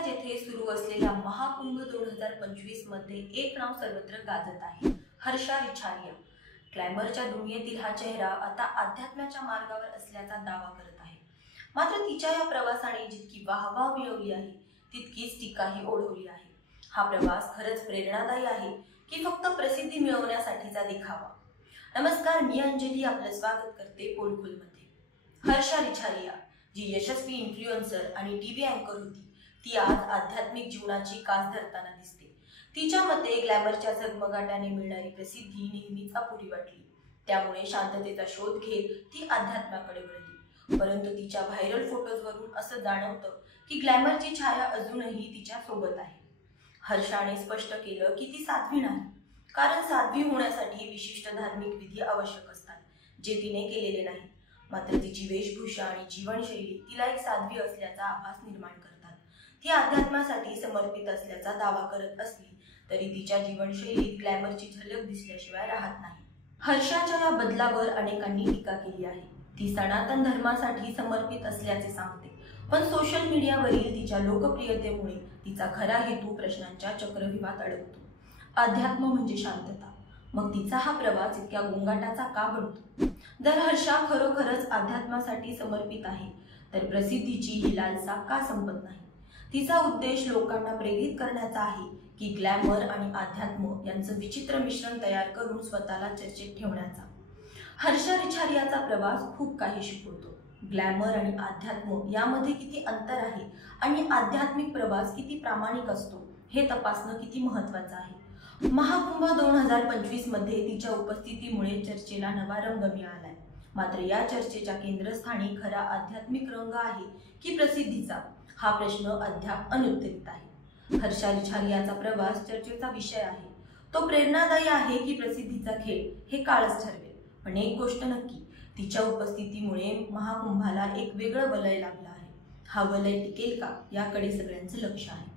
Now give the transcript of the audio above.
प्रयागराज येथे सुरू असलेल्या महाकुंभ 2025 मध्ये एक नाव सर्वत्र गाजत आहे, हर्षा रिछारिया। ग्लॅमरच्या दुनियेतील हा चेहरा आता अध्यात्माच्या मार्गावर असल्याचा दावा करत आहे। मात्र तिच्या या प्रवासाने जितकी वाहवा मिळवली आहे तितकीच टीकाही ओढवली आहे। हा प्रवास खरंच प्रेरणादायी आहे की फक्त प्रसिद्धी मिळवण्यासाठीचा दिखावा? नमस्कार, मी अंजली आपलं स्वागत करते पोलखोलमध्ये। हर्षा रिछारिया जी यशस्वी इन्फ्लुएन्सर आणि टीव्ही अँकर होती, ती आज आध्यात्मिक जीवनाची कास धरताना दिसते। तिच्या मते ग्लॅमरच्या झगमगाटाने मिळणारी प्रसिद्धी नेहमीच अपुरी वाटली, त्यामुळे शांततेचा शोध घेत ती अध्यात्माकडे वळली। परंतु तिच्या व्हायरल फोटोजवरून असं जाणवतं की ग्लॅमरची छाया अजूनही तिच्या सोबत आहे। हर्षाने स्पष्ट केलं की ती साध्वी नाही, कारण साध्वी होण्यासाठी विशिष्ट धार्मिक विधी आवश्यक असतात, जे तिने केलेले नाही। मात्र तिची वेशभूषा आणि जीवनशैली तिला एक साध्वी असल्याचा आभास निर्माण करतात। ती अध्यात्मासाठी समर्पित असल्याचा दावा करत असली तरी तिच्या जीवनशैलीत ग्लॅमरची झलक दिसल्याशिवाय राहत नाही। हर्षाच्या या बदलावर अनेकांनी टीका केली आहे। ती सनातन धर्मासाठी समर्पित असल्याचे सांगते, पण सोशल मीडियावरील तिच्या लोकप्रियतेमुळे तिचा खरा हेतू प्रश्नांच्या चक्रव्यूहात अडकतो। अध्यात्म म्हणजे शांतता, मग तिचा हा प्रवास इतक्या गोंगाटाचा का बनतो? जर हर्षा खरोखरच अध्यात्मासाठी समर्पित आहे, तर प्रसिद्धीची ही लालसा का संपत नाही? तिचा उद्देश लोकांना प्रेरित करण्याचा आहे की ग्लॅमर आणि अध्यात्म यांचं विचित्र मिश्रण तयार करून स्वतःला चर्चेत ठेवण्याचा? हर्षा रिछारियाचा प्रवास खूप काही शिकवतो। ग्लॅमर आणि अध्यात्म यामध्ये किती अंतर आहे आणि आध्यात्मिक प्रवास किती प्रामाणिक असतो हे तपासणं किती महत्त्वाचं आहे। महाकुंभ 2025 मध्ये तिच्या उपस्थितीमुळे चर्चेला नवा रंग मिळालाय। मात्र या चर्चेच्या केंद्रस्थानी खरा आध्यात्मिक रंग आहे की प्रसिद्धीचा, हा प्रश्न अद्याप अनुत्तरित आहे। हर्षा रिछारियाचा प्रवास चर्चेचा विषय आहे। तो प्रेरणादायी आहे की प्रसिद्धीचा खेळ, हे काळच ठरवेल। पण एक गोष्ट नक्की, तिच्या उपस्थितीमुळे महाकुंभाला एक वेगळं वलय लागलं आहे। हा वलय टिकेल का, याकडे सगळ्यांचं लक्ष आहे।